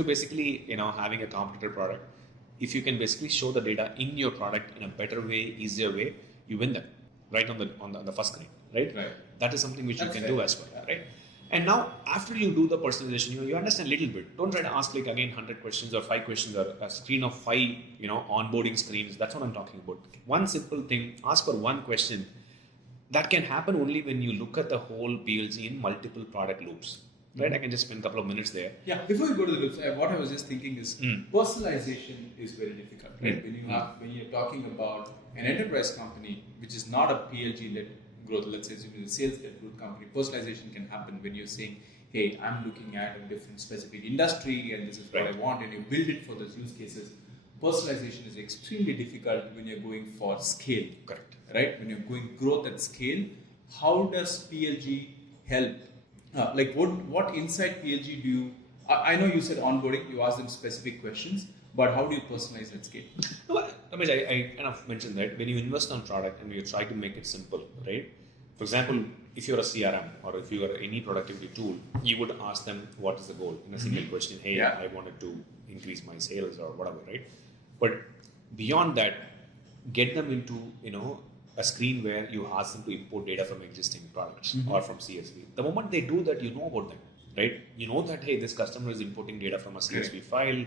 you're basically, having a competitor product, if you can basically show the data in your product in a better way, easier way, you win them right on the first screen, right? Right. That is something which That's you can fair. do as well, Yeah. right? And now, after you do the personalization, you understand a little bit. Don't try to ask like again 100 questions or 5 questions or a screen of 5, onboarding screens. That's what I'm talking about. One simple thing: ask for one question. That can happen only when you look at the whole PLG in multiple product loops. Right? I can just spend a couple of minutes there. Yeah. Before you go to the loops, what I was just thinking is personalization is very difficult, right? When you're talking about an enterprise company, which is not a PLG-led growth, let's say it's a sales-led growth company, personalization can happen when you're saying, hey, I'm looking at a different specific industry and this is what I want, and you build it for those use cases. Personalization is extremely difficult when you're going for scale. Correct. Right? When you're going growth at scale, how does PLG help? What inside PLG do you... I know you said onboarding, you asked them specific questions, but how do you personalize at scale? No, Ramesh, I kind of mentioned that when you invest on product and you try to make it simple, right? For example, if you're a CRM or if you are any productivity tool, you would ask them what is the goal in a single question. Hey, I wanted to increase my sales or whatever, right? But beyond that, get them into, a screen where you ask them to import data from existing products or from CSV. The moment they do that, you know about them, right? You know that, hey, this customer is importing data from a CSV file.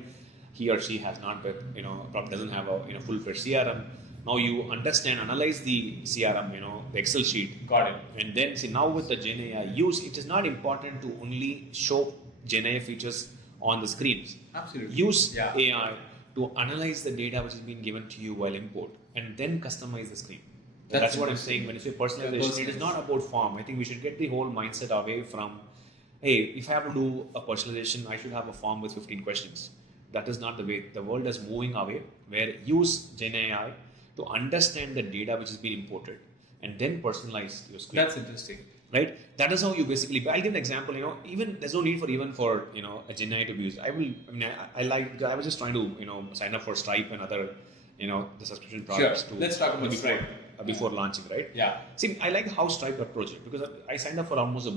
He or she has not, probably doesn't have a full-fledged CRM. Now you understand, analyze the CRM, the Excel sheet. Got it. And then see, now with the GenAI use, it is not important to only show GenAI features on the screens. Absolutely. Use AI to analyze the data which is being given to you while import and then customize the screen. That's what I'm saying. When you say personalization, it is not about form. I think we should get the whole mindset away from, hey, if I have to do a personalization, I should have a form with 15 questions. That is not the way. The world is moving away, where use GenAI to understand the data which is being imported and then personalize your screen. That's interesting. Right? That is how you basically... I'll give an example, even there's no need for a GenAI to be used. I was just trying to, sign up for Stripe and other, the subscription products. Sure. Let's talk about Stripe. Before launching, right? Yeah. See, I like how Stripe approached it because I signed up for almost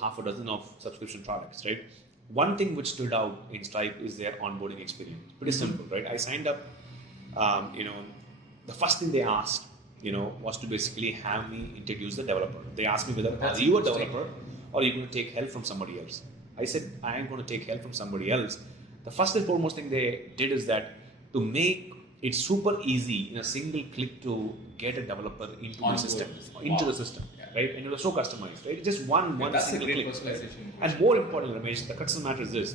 half a dozen of subscription products, right? One thing which stood out in Stripe is their onboarding experience. Pretty simple, right? I signed up, the first thing they asked, was to basically have me introduce the developer. They asked me whether are you a developer or are you going to take help from somebody else? I said, I am going to take help from somebody else. The first and foremost thing they did is that to make it super easy in a single click to get a developer into the system, right? And it was so customized, right? Just one that's single a great click. personalization. And more importantly, Ramesh, the crux of the matter is this.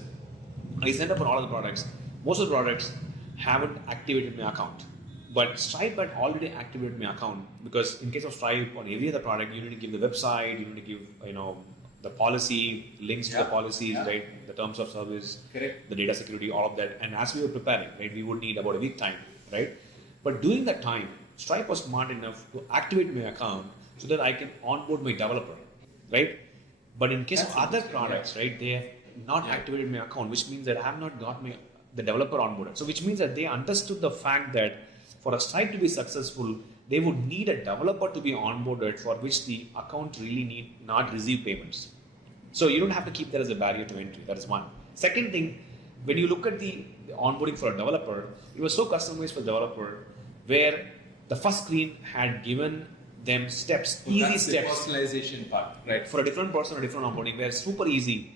I signed up for all of the products. Most of the products haven't activated my account. But Stripe had already activated my account because in case of Stripe on every other product, you need to give the website, you need to give, the policy, links to the policies, right? The terms of service, correct, the data security, all of that. And as we were preparing, right, we would need about a week time, right? But during that time, Stripe was smart enough to activate my account so that I can onboard my developer, right? But in case of other products, right, they have not activated my account, which means that I have not got the developer onboarded. So which means that they understood the fact that for a Stripe to be successful, they would need a developer to be onboarded for which the account really need not receive payments. So you don't have to keep that as a barrier to entry. That is one. Second thing, when you look at the onboarding for a developer, it was so customized for the developer where the first screen had given them steps, easy steps. The personalization part, right? For a different person, a different onboarding, where it's super easy.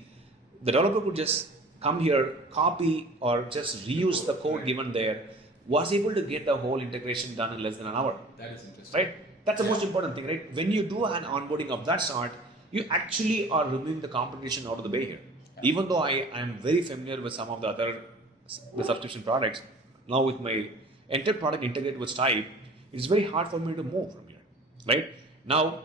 The developer could just come here, copy or just reuse the code given there, was able to get the whole integration done in less than an hour. That is interesting. Right? That's the most important thing, right? When you do an onboarding of that sort, you actually are removing the competition out of the way here. Even though I am very familiar with some of the subscription products, now with my entire product integrated with Stripe, it's very hard for me to move from here, right? Now,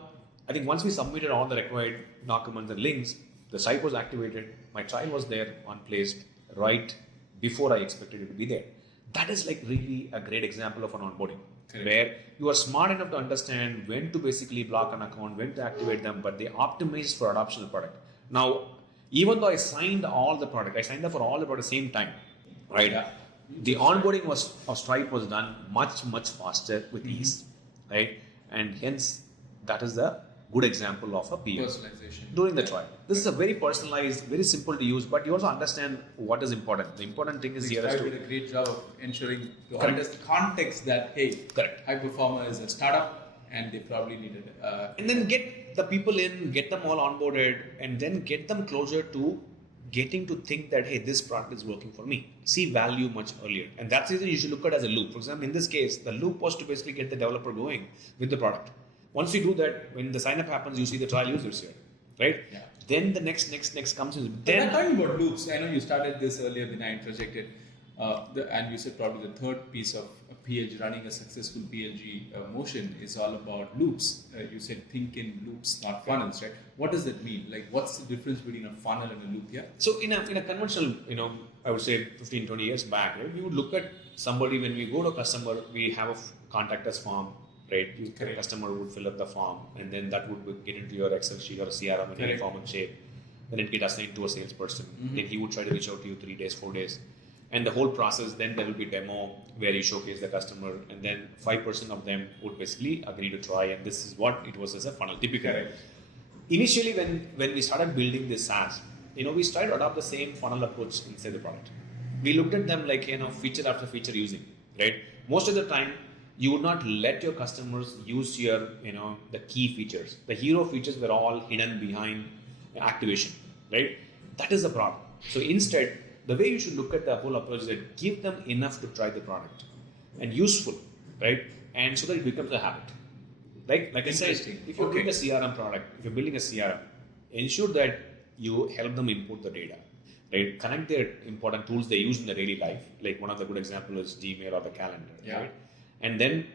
I think once we submitted all the required documents and links, the Stripe was activated, my trial was there on placed right before I expected it to be there. That is like really a great example of an onboarding. Correct. Where you are smart enough to understand when to basically block an account, when to activate them, but they optimize for adoption of the product. Now, even though I signed up for all the product at the same time, right? Yeah. The onboarding of Stripe was done much, much faster with ease, right? And hence, that is the good example of a PM. Personalization. During the trial. This is a very personalized, very simple to use, but you also understand what is important. The important thing is We here is did to... a great job of ensuring to Correct. understand context that, hey, Correct. High Performer is a startup and they probably needed... and then get the people in, get them all onboarded, and then get them closer to getting to think that, hey, this product is working for me. See value much earlier. And that's the reason you should look at it as a loop. For example, in this case, the loop was to basically get the developer going with the product. Once you do that, when the sign up happens, you see the trial users here, right? Yeah. Then the next comes in. Then talking about loops, I know you started this earlier when I interjected, and you said probably the third piece of a PLG, running a successful PLG motion is all about loops. You said think in loops, not funnels, right? What does that mean? Like, what's the difference between a funnel and a loop here? So in a conventional, I would say 15, 20 years back, right, we would look at somebody when we go to a customer, we have a contact us form, right? The customer would fill up the form, and then that would get into your Excel sheet or a CRM in any form and shape. Then it get assigned to a salesperson. Then he would try to reach out to you 3 days, 4 days. And the whole process, then there will be demo where you showcase the customer, and then 5% of them would basically agree to try, and this is what it was as a funnel, typically. Initially, when we started building this SaaS, we started to adopt the same funnel approach inside the product. We looked at them like, feature after feature using, right? Most of the time, you would not let your customers use your, the key features. The hero features were all hidden behind activation, right? That is the problem. So instead, the way you should look at the whole approach is that give them enough to try the product and useful, right? And so that it becomes a habit. Like I said, if you're doing a CRM product, if you're building a CRM, ensure that you help them input the data, right? Connect their important tools they use in their daily life. Like one of the good examples is Gmail or the calendar, right? And then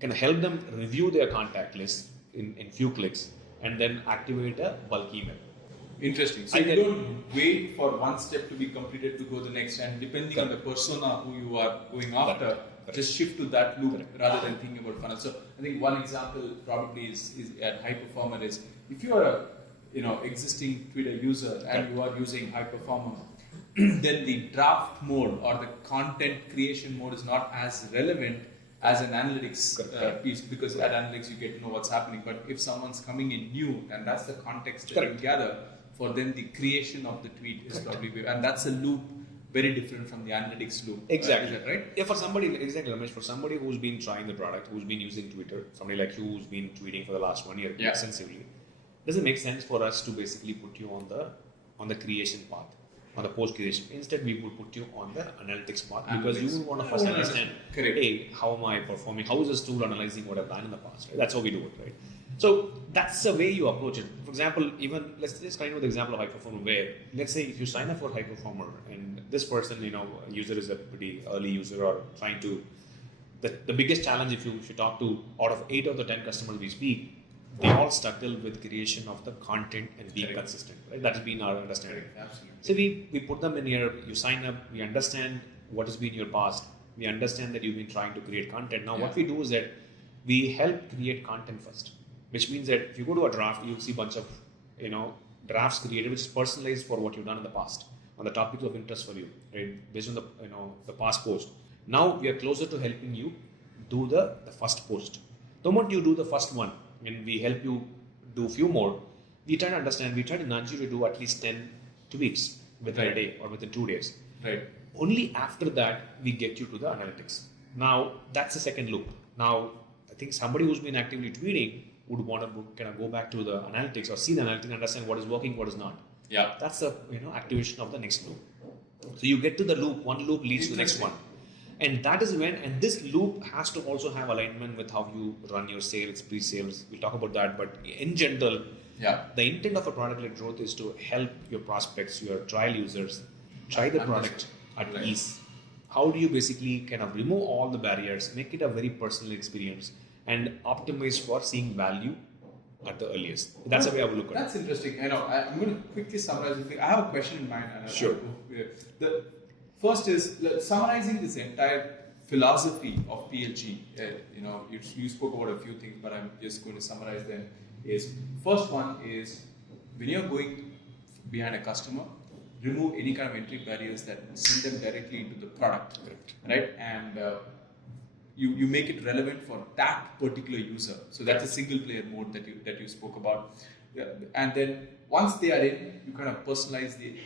can help them review their contact list in few clicks and then activate a bulk email. Interesting. So you don't wait for one step to be completed to go the next, and depending on the persona who you are going after, just shift to that loop rather than thinking about funnel. So I think one example probably is at High Performer is if you are a existing Twitter user and you are using High Performer, then the draft mode or the content creation mode is not as relevant as an analytics piece, because at analytics you get to know what's happening. But if someone's coming in new, and that's the context that you gather, for them the creation of the tweet is probably, and that's a loop very different from the analytics loop. Exactly. Right? Yeah, for somebody, exactly, Ramesh, for somebody who's been trying the product, who's been using Twitter, somebody like you who's been tweeting for the last 1 year extensively, does it make sense for us to basically put you on the creation path, on the post creation? Instead, we will put you on the analytics path, because you will want to first understand, hey, how am I performing? How is this tool analyzing what I've done in the past? Right? That's how we do it, right? So that's the way you approach it. For example, even let's kind of the example of High Performer, where let's say if you sign up for High Performer and this person, user is a pretty early user or trying to, the biggest challenge if you talk to out of 8 of the 10 customers we speak, they all struggle with creation of the content and being consistent. Right? That has been our understanding. Absolutely. So we put them in here, you sign up, we understand what has been your past, we understand that you've been trying to create content. Now what we do is that we help create content first, which means that if you go to a draft, you'll see a bunch of drafts created which is personalized for what you've done in the past on the topics of interest for you, right? Based on the the past post. Now we are closer to helping you do the first post. The moment you do the first one, when we help you do a few more, we try to understand, we try to nudge you to do at least 10 tweets within a day or within 2 days. Right. Only after that we get you to the analytics. Now that's the second loop. Now I think somebody who's been actively tweeting would want to kind of go back to the analytics or see the analytics and understand what is working, what is not. Yeah. That's the activation of the next loop. So you get to the loop, one loop leads to the next one. And that is when, and this loop has to also have alignment with how you run your sales, pre-sales. We'll talk about that, but in general, the intent of a product-led growth is to help your prospects, your trial users, try the product at ease. How do you basically kind of remove all the barriers, make it a very personal experience, and optimize for seeing value at the earliest? That's the way I would look at it. That's interesting. I'm going to quickly summarize it. I have a question in mind. Sure. The first is summarizing this entire philosophy of PLG. You spoke about a few things, but I'm just going to summarize them. First one is when you're going behind a customer, remove any kind of entry barriers that send them directly into the product, right? And you make it relevant for that particular user. So that's a single player mode that you spoke about. Yeah. And then once they are in, you kind of personalize the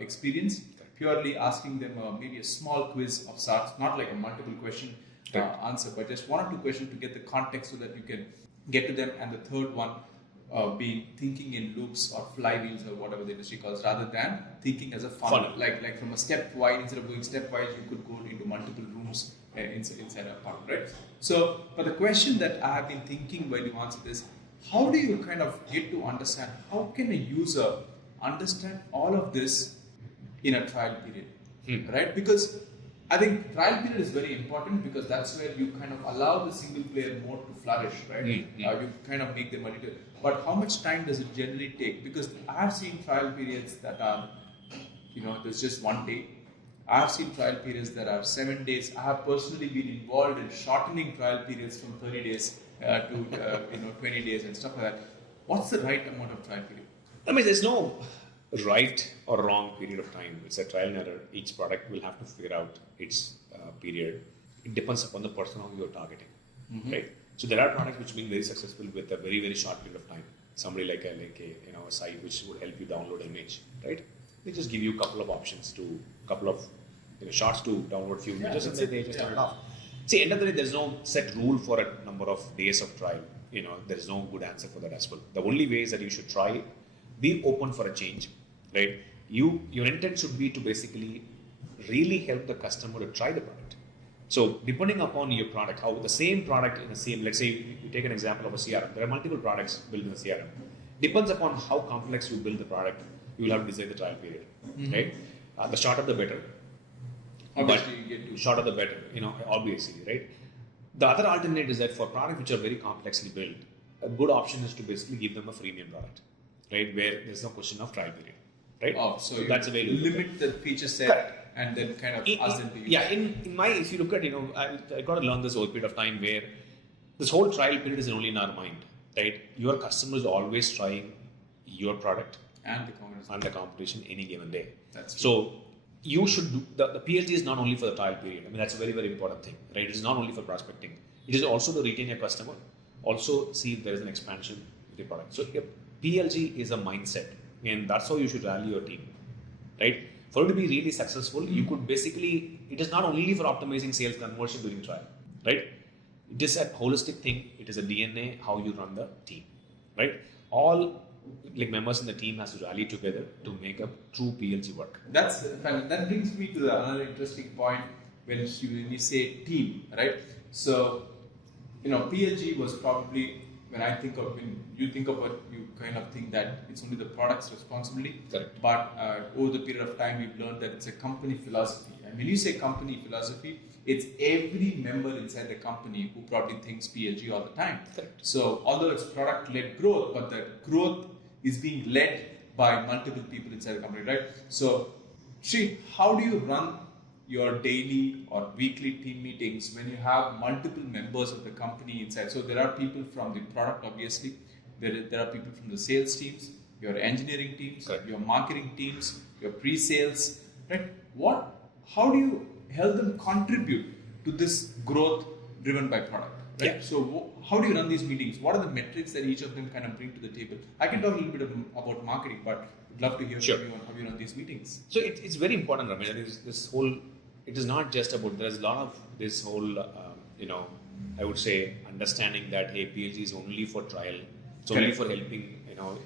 experience, purely asking them maybe a small quiz of sorts, not like a multiple question answer, but just one or two questions to get the context so that you can get to them. And the third one being thinking in loops or flywheels or whatever the industry calls, rather than thinking as a funnel. Like from a stepwise, instead of going stepwise, you could go into multiple rooms inside a funnel, right? So, but the question that I have been thinking while you answer this, how do you kind of get to understand, how can a user understand all of this in a trial period, right? Because I think trial period is very important, because that's where you kind of allow the single player mode to flourish, right? You kind of make them addictive. But how much time does it generally take? Because I have seen trial periods that are, there's just 1 day. I have seen trial periods that are 7 days. I have personally been involved in shortening trial periods from 30 days to 20 days and stuff like that. What's the right amount of trial period? I mean, there's no right or wrong period of time. It's a trial and error. Each product will have to figure out its period. It depends upon the person who you're targeting, right? So there are products which have been very successful with a very, very short period of time. Somebody like a site which would help you download an image, right? They just give you a couple of options to couple of shots to download few images, and then they just turn it off. See, end of the day, there's no set rule for a number of days of trial. There's no good answer for that as well. The only way is that you should try, be open for a change, right? Your intent should be to basically really help the customer to try the product. So depending upon your product, how the same product in the same, let's say you take an example of a CRM. There are multiple products built in the CRM. Depends upon how complex you build the product, you will have to decide the trial period, right? The shorter the better. Obviously, you get to shorter the better, obviously, right? The other alternate is that for products which are very complexly built, a good option is to basically give them a freemium product, right? Where there's no question of trial period, right? So that's a way to limit the feature set. Correct. And then kind of ask them to use. Yeah, if you look at, I got to learn this over a period of time where this whole trial period is only in our mind, right? Your customer is always trying your product and the competition any given day. That's true. So you should do, the PLG is not only for the trial period. I mean, that's a very, very important thing, right? It is not only for prospecting. It is also to retain your customer, also see if there is an expansion with your product. So PLG is a mindset, and that's how you should rally your team, right? For it to be really successful, you could basically, it is not only for optimizing sales conversion during trial, right? It is a holistic thing. It is a DNA, how you run the team, right? All members in the team has to rally together to make a true PLG work. That brings me to another interesting point when you say team, right? So, PLG was probably, when you think of it, you kind of think that it's only the product's responsibility. Correct. But over the period of time, we've learned that it's a company philosophy. And when you say company philosophy, it's every member inside the company who probably thinks PLG all the time. Correct. So although it's product-led growth, but that growth is being led by multiple people inside the company, right? So, Sri, how do you run your daily or weekly team meetings when you have multiple members of the company inside? So there are people from the product, obviously. There are people from the sales teams, your engineering teams, Correct. your marketing teams, your pre-sales, right? How do you help them contribute to this growth driven by product? Right? Yeah. So how do you run these meetings? What are the metrics that each of them kind of bring to the table? I can talk a little bit about marketing, but would love to hear from you on how you run these meetings. So it's very important, Ramesh. This whole, it is not just about, there's a lot of this whole, I would say, understanding that, hey, PLG is only for trial. It's only for helping,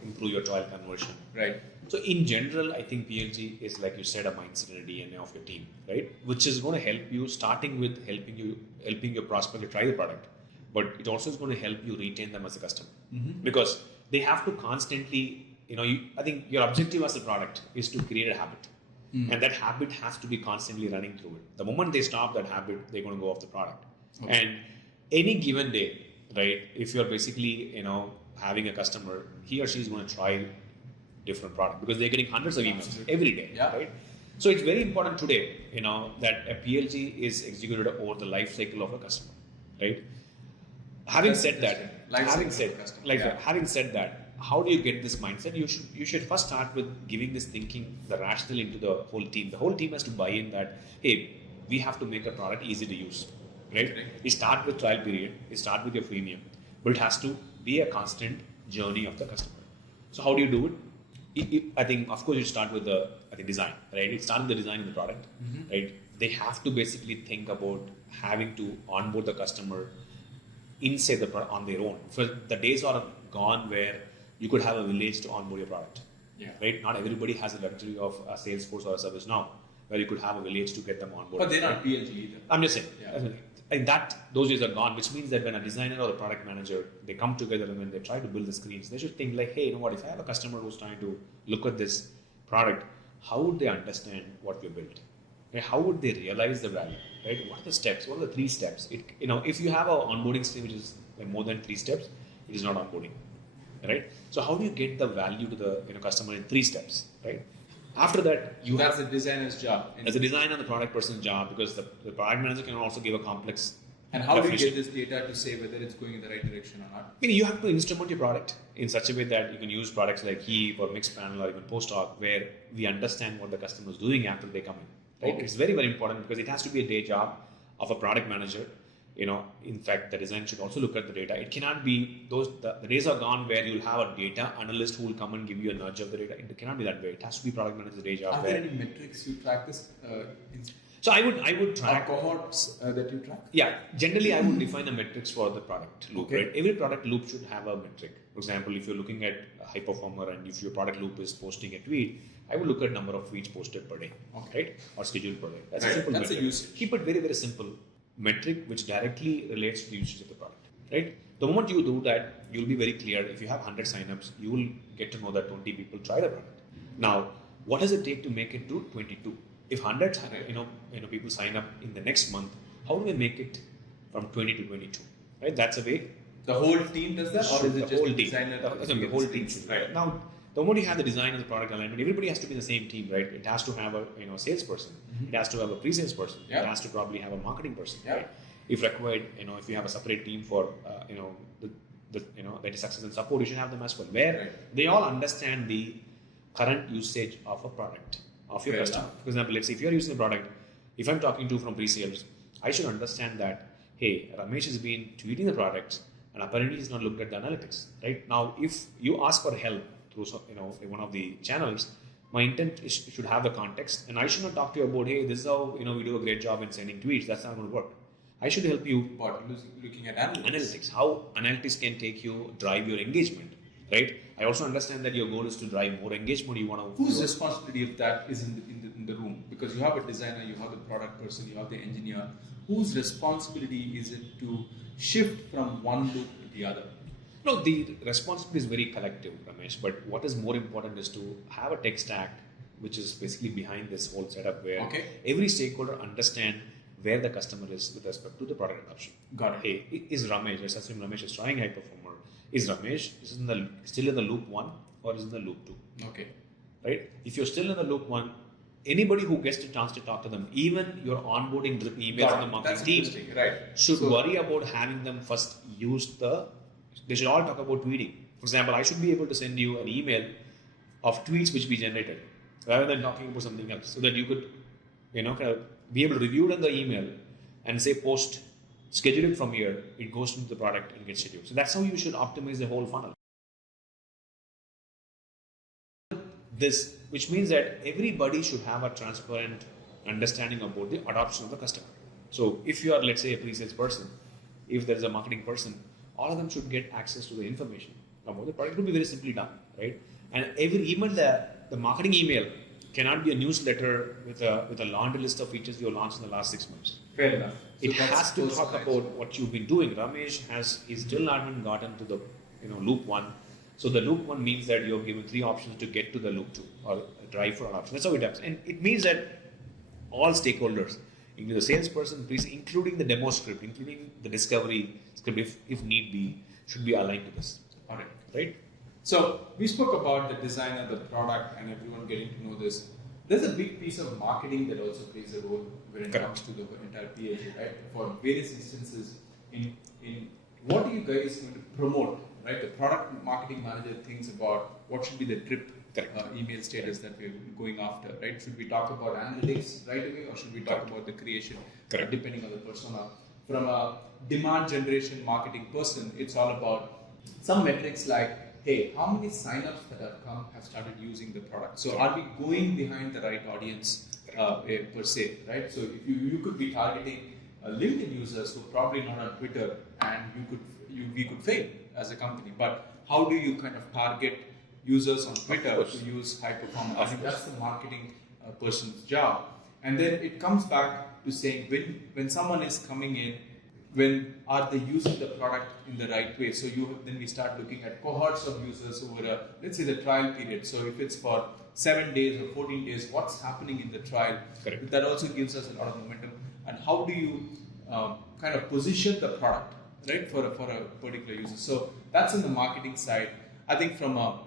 improve your trial conversion. Right. So in general, I think PLG is, like you said, a mindset and a DNA of your team, right? Which is going to help you, starting with helping your prospect to try the product. But it also is going to help you retain them as a customer. Because they have to constantly, I think your objective as a product is to create a habit. And that habit has to be constantly running through it. The moment they stop that habit, they're going to go off the product. Okay. And any given day, right, if you're basically, having a customer, he or she is going to try different product because they're getting hundreds of emails every day, right? So it's very important today, that a PLG is executed over the life cycle of a customer, right? Having said that, how do you get this mindset? You should first start with giving this thinking, the rationale into the whole team. The whole team has to buy in that, hey, we have to make a product easy to use, right? You start with trial period, you start with your freemium, but it has to be a constant journey of the customer. So how do you do it? I think, of course, you start with the design, right? It starts with the design of the product, right? They have to basically think about having to onboard the customer inside the product on their own. So the days are gone where you could have a village to onboard your product, right? Not everybody has the luxury of a Salesforce or a ServiceNow where you could have a village to get them on board. But they're not PLG either. I'm just saying. And those days are gone, which means that when a designer or a product manager, they come together and when they try to build the screens, they should think like, hey, you know what, if I have a customer who's trying to look at this product, how would they understand what we built? Right? How would they realize the value? Right? What are the steps? What are the 3 steps? If you have an onboarding stream which is like more than 3 steps, it is not onboarding. Right? So how do you get the value to the customer in 3 steps? Right? After that, that's the designer's job. As a designer, the product person's job, because the product manager can also give a complex. And how do you get this data to say whether it's going in the right direction or not? You have to instrument your product in such a way that you can use products like Heap or Mixpanel or even Postdoc, where we understand what the customer is doing after they come in. Right? Okay. It's very, very important because it has to be a day job of a product manager. In fact, the design should also look at the data. It cannot be the days are gone where you'll have a data analyst who will come and give you a nudge of the data. It cannot be that way. It has to be product manager's day job. Are there any metrics you track this? So I would track cohorts that you track. Yeah, generally I would define the metrics for the product loop. Okay. Right? Every product loop should have a metric. For example, if you're looking at a high performer and if your product loop is posting a tweet, I would look at number of tweets posted per day, right, or scheduled per day. That's a simple metric. Keep it very, very simple. Metric which directly relates to the usage of the product, right? The moment you do that, you'll be very clear. If you have 100 signups, you will get to know that 20 people try the product. Now, what does it take to make it to 22? If 100 people sign up in the next month, how do we make it from 20 to 22? Right? That's a way. The whole team does that, or is it just the designer? The whole team should. Right. Now, the moment you have the design and the product alignment, everybody has to be in the same team, right? It has to have a salesperson. It has to have a pre-sales person. It has to probably have a marketing person, right? If required, if you have a separate team for the success and support, you should have them as well, where they all understand the current usage of a product of your customer. For example, let's say if you are using a product, if I'm talking to from pre-sales, I should understand that, hey, Ramesh has been tweeting the products and apparently he's not looked at the analytics, right? Now, if you ask for help through one of the channels, my intent is should have the context, and I should not talk to you about, hey, this is how we do a great job in sending tweets. That's not going to work. I should help you looking at analytics. How analytics can take you drive your engagement, right? I also understand that your goal is to drive more engagement. You want to. Whose responsibility of that is in the room? Because you have a designer, you have the product person, you have the engineer. Whose responsibility is it to shift from one loop to the other? No, the responsibility is very collective, Ramesh, but what is more important is to have a tech stack which is basically behind this whole setup where every stakeholder understand where the customer is with respect to the product adoption. Got it. Hey, is Ramesh, let's assume Ramesh is trying high performer, is Ramesh still in the loop 1 or is in the loop 2? Okay. Right? If you're still in the loop 1, anybody who gets the chance to talk to them, even your onboarding emails from the marketing team, should worry about having them first use they should all talk about tweeting. For example, I should be able to send you an email of tweets which we generated rather than talking about something else, so that you could, kind of be able to review it in the email and say post, schedule it from here, it goes into the product and gets scheduled. So that's how you should optimize the whole funnel. This, which means that everybody should have a transparent understanding about the adoption of the customer. So if you are, let's say, a pre-sales person, if there is a marketing person, all of them should get access to the information about the product. It will be very simply done, right? And even the marketing email cannot be a newsletter with a laundry list of features you launched in the last 6 months. Fair enough. It has to talk about what you've been doing. Ramesh is still not even gotten to the loop 1. So the loop 1 means that you have given 3 options to get to the loop 2 or drive for adoption. That's how it happens. And it means that all stakeholders, including the salesperson, including the demo script, including the discovery script, if need be, should be aligned to this. All right. Right? So we spoke about the designer, the product, and everyone getting to know this. There's a big piece of marketing that also plays a role when it comes to the entire PLG, right? For various instances, in what are you guys going to promote, right? The product marketing manager thinks about what should be the drip email status that we're going after, right? Should we talk about analytics right away, or should we talk about the creation, depending on the persona? from a demand generation marketing person, it's all about some metrics like, hey, how many signups that have come have started using the product? So are we going behind the right audience per se, right? So if you could be targeting LinkedIn users who are probably not on Twitter, and we could fail as a company. But how do you kind of target users on Twitter to use high performance? I think that's the marketing person's job. And then it comes back to saying when someone is coming in, when are they using the product in the right way? So then we start looking at cohorts of users over let's say the trial period. So if it's for 7 days or 14 days, what's happening in the trial? Correct. That also gives us a lot of momentum. And how do you kind of position the product, right, for a particular user? So that's in the marketing side. I think from a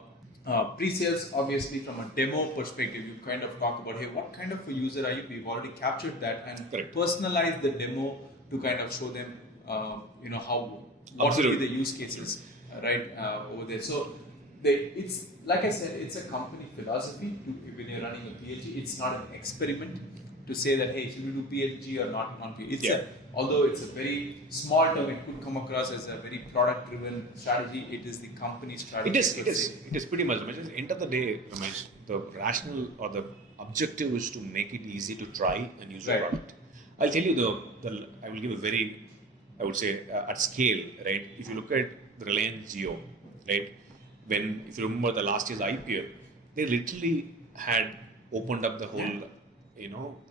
pre-sales, obviously from a demo perspective, you kind of talk about, hey, what kind of a user are you? We've already captured that and personalize the demo to kind of show them, what will be the use cases, right, over there. So it's like I said, it's a company philosophy. When you're running a PLG, it's not an experiment to say that, hey, should we do PLG or not non-PLG? Although it's a very small term, it could come across as a very product-driven strategy. It is the company strategy. It is pretty much. At the end of the day, Ramesh, the rational or the objective is to make it easy to try and use the product. I'll tell you I will give a very, I would say, at scale, right? If you look at the Reliance Jio, right? If you remember the last year's IPO, they literally had opened up the whole,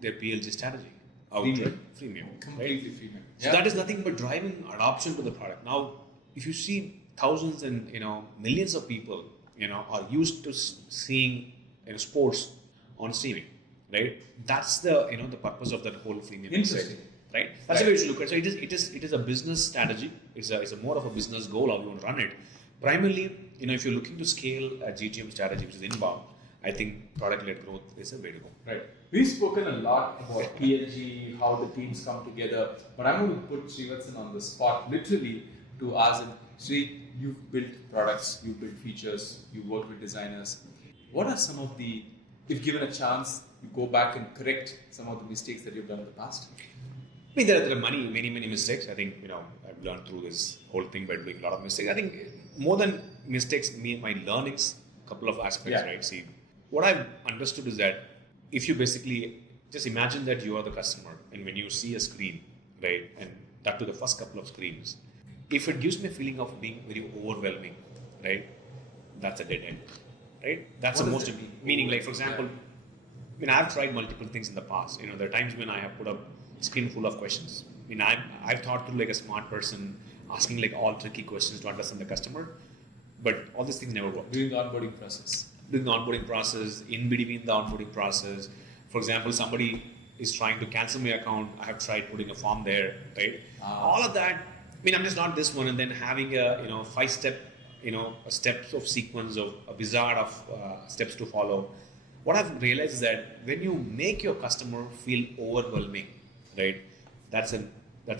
their PLG strategy. Freemium. Completely freemium. So that is nothing but driving adoption to the product. Now, if you see thousands and millions of people, are used to seeing sports on streaming, right? That's the the purpose of that whole freemium. Interesting. Right? That's the way you should look at it. So it is a business strategy. It's a more of a business goal how you want to run it. Primarily, if you're looking to scale a GTM strategy, which is inbound, I think product-led growth is a way to go. Right. We've spoken a lot about PLG, how the teams come together, but I'm going to put Srivatsan on the spot literally to ask him, Sri, you've built products, you've built features, you work with designers. What are some of the, if given a chance, you go back and correct some of the mistakes that you've done in the past? I mean, there are many mistakes. I think, I've learned through this whole thing by doing a lot of mistakes. I think more than mistakes, my learnings, a couple of aspects, right? See, what I've understood is that if you basically just imagine that you are the customer and when you see a screen, right, and that to the first couple of screens, if it gives me a feeling of being very overwhelming, right, that's a dead end, right? That's the most meaning. Like, for example, I've tried multiple things in the past. There are times when I have put up a screen full of questions. I've thought through like a smart person, asking like all tricky questions to understand the customer, but all these things never work. Doing the onboarding process, in between the onboarding process. For example, somebody is trying to cancel my account. I have tried putting a form there, right? All of that. I'm just not this one, and then having a 5-step, a steps of sequence of a wizard of steps to follow. What I've realized is that when you make your customer feel overwhelming, right, that's the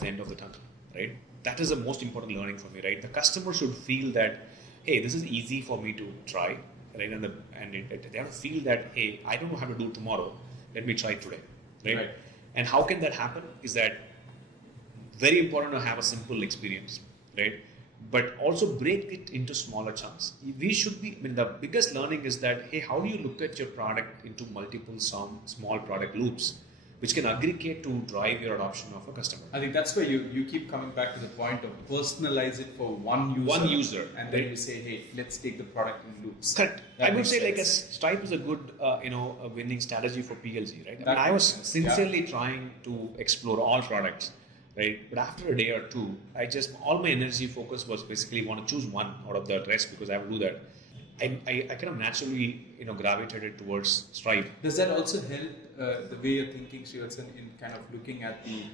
end of the tunnel, right? That is the most important learning for me, right? The customer should feel that, hey, this is easy for me to try, right? And they have to feel that, hey, I don't know how to do it tomorrow. Let me try today, right? And how can that happen? Is that very important to have a simple experience, right? But also break it into smaller chunks. We should be, the biggest learning is that, hey, how do you look at your product into multiple small product loops, which can aggregate to drive your adoption of a customer? I think that's where you keep coming back to the point of personalize it for one user. And then you say, hey, let's take the product in loops. Correct. I would say like a Stripe is a good, a winning strategy for PLG, right? I was sincerely trying to explore all products, right? But after a day or two, all my energy focus was basically want to choose one out of the rest because I would do that. I kind of naturally, gravitated towards Stripe. Does that also help the way you're thinking, Srivatsan, in kind of looking at the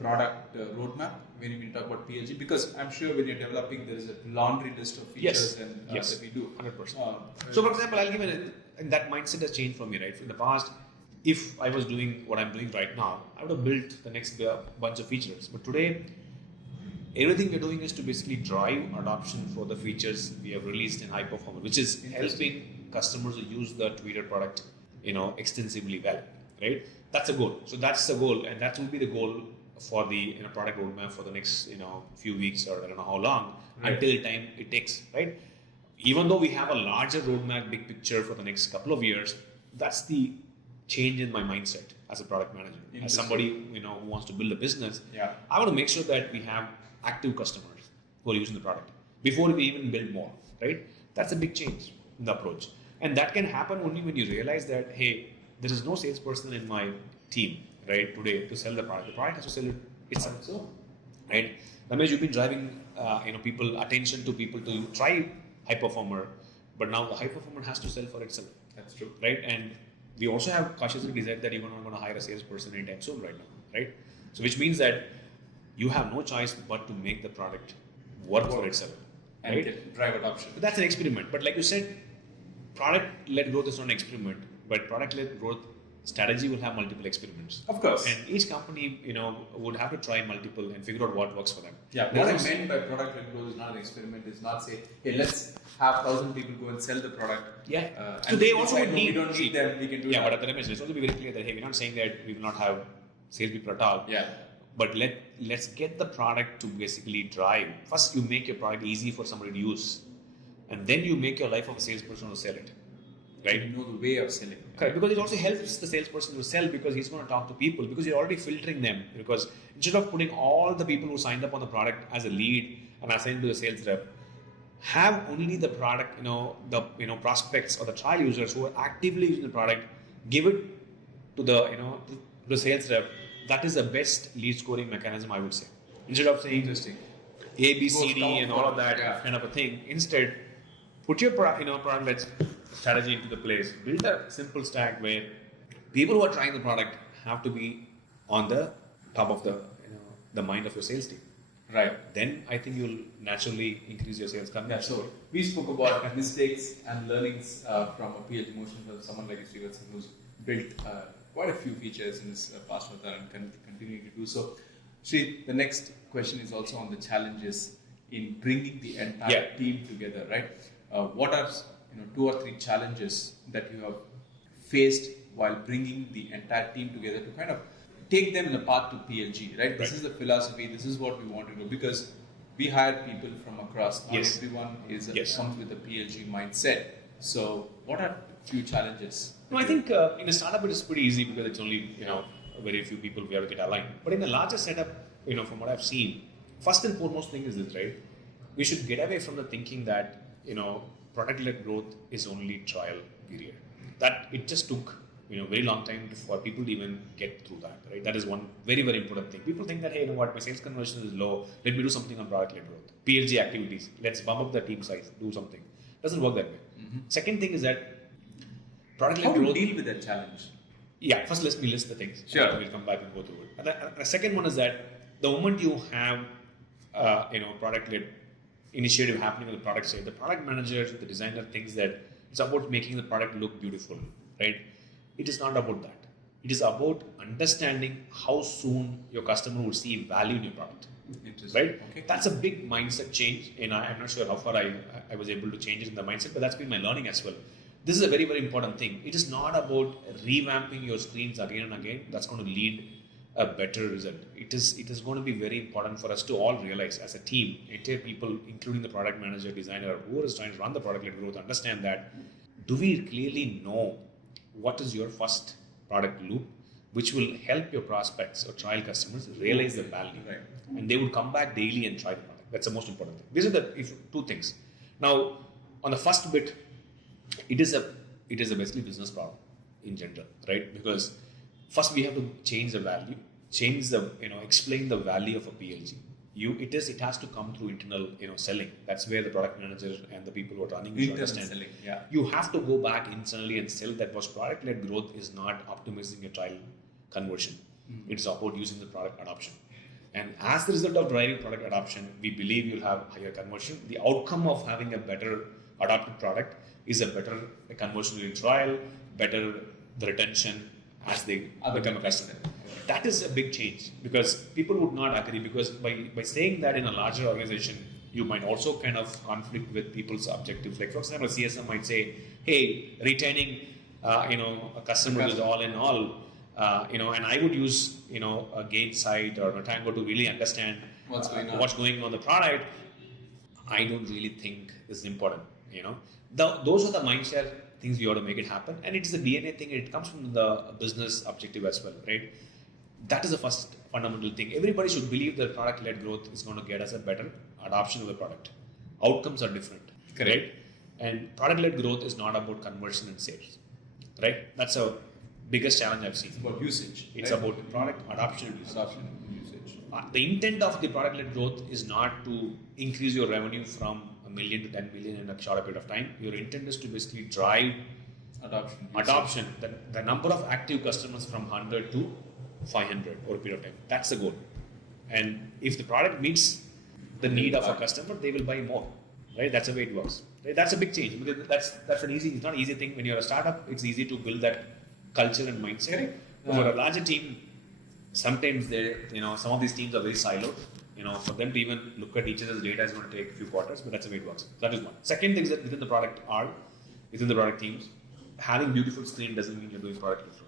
product roadmap when you talk about PLG? Because I'm sure when you're developing, there is a laundry list of features that we do. 100%. So, for example, I'll give and that mindset has changed for me, right? In the past, if I was doing what I'm doing right now, I would have built the next bunch of features. But today, everything we're doing is to basically drive adoption for the features we have released in high performance, which is helping customers to use the Twitter product, extensively well, right? That's a goal. So that's the goal, and that will be the goal for the product roadmap for the next few weeks or I don't know how long Right. until the time it takes, right? Even though we have a larger roadmap, big picture for the next couple of years, that's the change in my mindset as a product manager, as somebody who wants to build a business. Yeah. I want to make sure that we have active customers who are using the product before we even build more, right? That's a big change in the approach, and that can happen only when you realize that hey, there is no salesperson in my team right today to sell the product. The product has to sell it itself. So, Right? Ramesh, you've been driving people attention to people to try high performer, but now the high performer has to sell for itself. that's true. Right? And we also have cautiously decided that you're not going to hire a salesperson anytime soon right now, right? So which means that you have no choice but to make the product work for itself, And right? drive adoption. But that's an experiment. But like you said, product-led growth is not an experiment, but product-led growth strategy will have multiple experiments. Of course. And each company, would have to try multiple and figure out what works for them. Yeah, what I meant by product-led growth is not an experiment. It's not say, hey, let's have 1,000 people go and sell the product. Yeah. So So they also would we need. don't need them. We can do Yeah, that. but at the Ramesh, let's also be very clear that hey, we're not saying that we will not have salespeople at all. Yeah. But let's get the product to basically drive. First, you make your product easy for somebody to use, and then you make your life of a salesperson to sell it. Right? You know the way of selling. Correct, because it also helps the salesperson to sell because he's going to talk to people because you're already filtering them. Because instead of putting all the people who signed up on the product as a lead and assign to the sales rep, have only the product, the prospects or the trial users who are actively using the product, give it to the sales rep. That is the best lead scoring mechanism, I would say. Instead of saying Interesting. A, B, C, D, and all of that Yeah. kind of a thing, instead put your product strategy into the place. Build a simple stack where people who are trying the product have to be on the top of the mind of your sales team. Right. Then I think you'll naturally increase your sales Yeah, conversion. so we spoke about mistakes and learnings from a PLG motion from someone like Stevenson who's built quite a few features in his past method and continuing to do so. Sri, the next question is also on the challenges in bringing the entire team together, right? What are 2 or 3 challenges that you have faced while bringing the entire team together to kind of take them in the path to PLG, right? This is the philosophy, this is what we want to do because we hire people from across, not Yes. everyone Yes. comes with a PLG mindset. So what are few challenges? No, I think in a startup it is pretty easy because it's only very few people we have to get aligned. But in a larger setup, from what I've seen, first and foremost thing is this, right? We should get away from the thinking that product-led growth is only trial period. That it just took very long time for people to even get through that, right? That is one very, very important thing. People think that, hey, my sales conversion is low. Let me do something on product-led growth. PLG activities. Let's bump up the team size. Do something. Doesn't work that way. Mm-hmm. Second thing is that product-led How do you growth. deal with that challenge? Yeah, first let me list the things. Sure. We'll come back and go through it. And the second one is that the moment you have, product-led initiative happening on the product side, the product manager, the designer thinks that it's about making the product look beautiful, right? It is not about that. It is about understanding how soon your customer will see value in your product. Interesting. Right? Okay. That's a big mindset change, and I'm not sure how far I was able to change it in the mindset, but that's been my learning as well. This is a very, very important thing. It is not about revamping your screens again and again. That's going to lead a better result. It is going to be very important for us to all realize as a team, entire people, including the product manager, designer, whoever is trying to run the product-led growth, understand that do we clearly know what is your first product loop, which will help your prospects or trial customers realize the value, Right. and they would come back daily and try the product. That's the most important thing. These are the 2 things. Now, on the first bit, it is a basically business problem in general, right? Because first we have to change the value, explain the value of a PLG. It has to come through internal, selling. That's where the product manager and the people who are running should Internal understand. selling, yeah. You have to go back internally and sell that was product-led growth is not optimizing your trial conversion. Mm-hmm. It's about using the product adoption. And as the result of driving product adoption, we believe you'll have higher conversion. The outcome of having a better adopted product is a better conversion during trial, better the retention as they become a customer. That is a big change because people would not agree because by saying that in a larger organization, you might also kind of conflict with people's objectives. Like for example, CSM might say, hey, retaining a customer is all in all. and I would use, a gauge site or a Tango to really understand What's going on. what's going on the product. I don't really think is important. Those are the mindset things we ought to make it happen, and it's the DNA thing. It comes from the business objective as well, right? That is the first fundamental thing. Everybody should believe that product-led growth is going to get us a better adoption of the product. Outcomes are different, right? And product-led growth is not about conversion and sales, right? That's the biggest challenge I've seen. It's about usage. It's right? about product adoption and usage. Adoption and usage. The intent of the product-led growth is not to increase your revenue from $1 million to 10 million in a short period of time. Your intent is to basically drive adoption. The number of active customers from 100 to 500 over a period of time. That's the goal. And if the product meets the need of a customer, they will buy more. Right? That's the way it works. Right? That's a big change. Because that's an easy. It's not an easy thing. When you're a startup, it's easy to build that culture and mindset. For a larger team, sometimes some of these teams are very siloed. For them to even look at each other's data is going to take a few quarters, but that's the way it works. That is one. Second thing is that within the product teams, having beautiful screen doesn't mean you're doing product growth.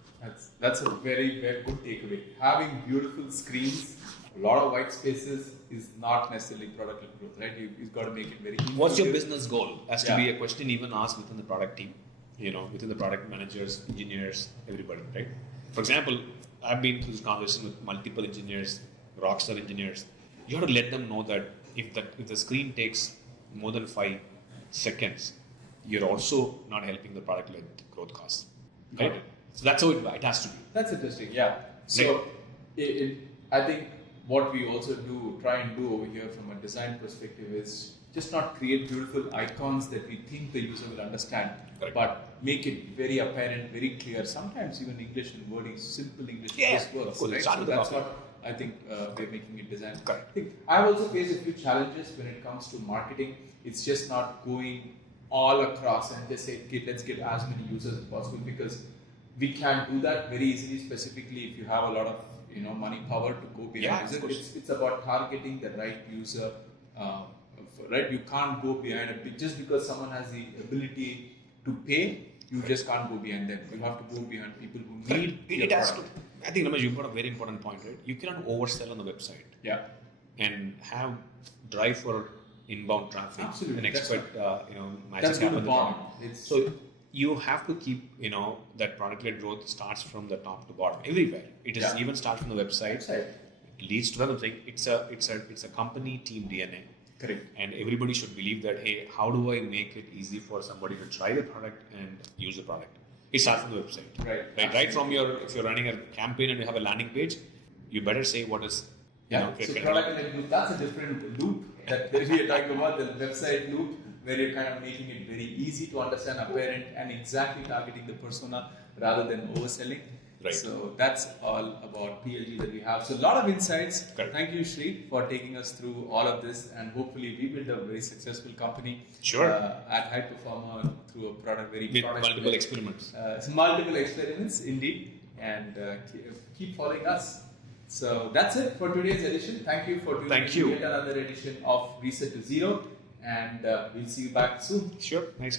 That's a very, very good takeaway. Having beautiful screens, a lot of white spaces is not necessarily product growth, right? You've got to make it very easy. What's your business goal? Has to be a question even asked within the product team, within the product managers, engineers, everybody, right? For example, I've been through this conversation with multiple engineers, rockstar engineers. You have to let them know that if the screen takes more than 5 seconds, you're also not helping the product-led growth cause, right? So that's how it has to be. That's interesting, yeah. So I think what we also try and do over here from a design perspective is just not create beautiful icons that we think the user will understand, but make it very apparent, very clear. Sometimes even English and wording, simple English just works. Right? So that's what I think we're making it design. I've also faced a few challenges when it comes to marketing. It's just not going all across and just say, okay, let's get as many users as possible, because we can't do that very easily, specifically if you have a lot of money power to go behind. It's about targeting the right user, right? You can't go behind just because someone has the ability to pay. You just can't go behind them. You have to go behind people who need your product. I think Ramesh, you've got a very important point, right? You cannot oversell on the website. Yeah. And drive for inbound traffic. Absolutely. And expect magic happen. So you have to keep that product-led growth starts from the top to bottom everywhere. It is even starts from the website. It leads to the thing. It's a company team DNA. Correct. And everybody should believe that, hey, how do I make it easy for somebody to try the product and use the product? It starts from the website. Right from if you're running a campaign and you have a landing page, you better say what is. So product-led loop, that's a different loop that we are talking about, the website loop, where you're kind of making it very easy to understand, apparent, and exactly targeting the persona rather than overselling. Right. So that's all about PLG that we have. So a lot of insights. Correct. Thank you, Sri, for taking us through all of this, and hopefully we build a very successful company. Sure. At High Performer through a product with multiple experiments. Multiple experiments, indeed, and keep following us. So that's it for today's edition. Thank you for tuning in to yet another edition of Reset to Zero, and we'll see you back soon. Sure. Thanks.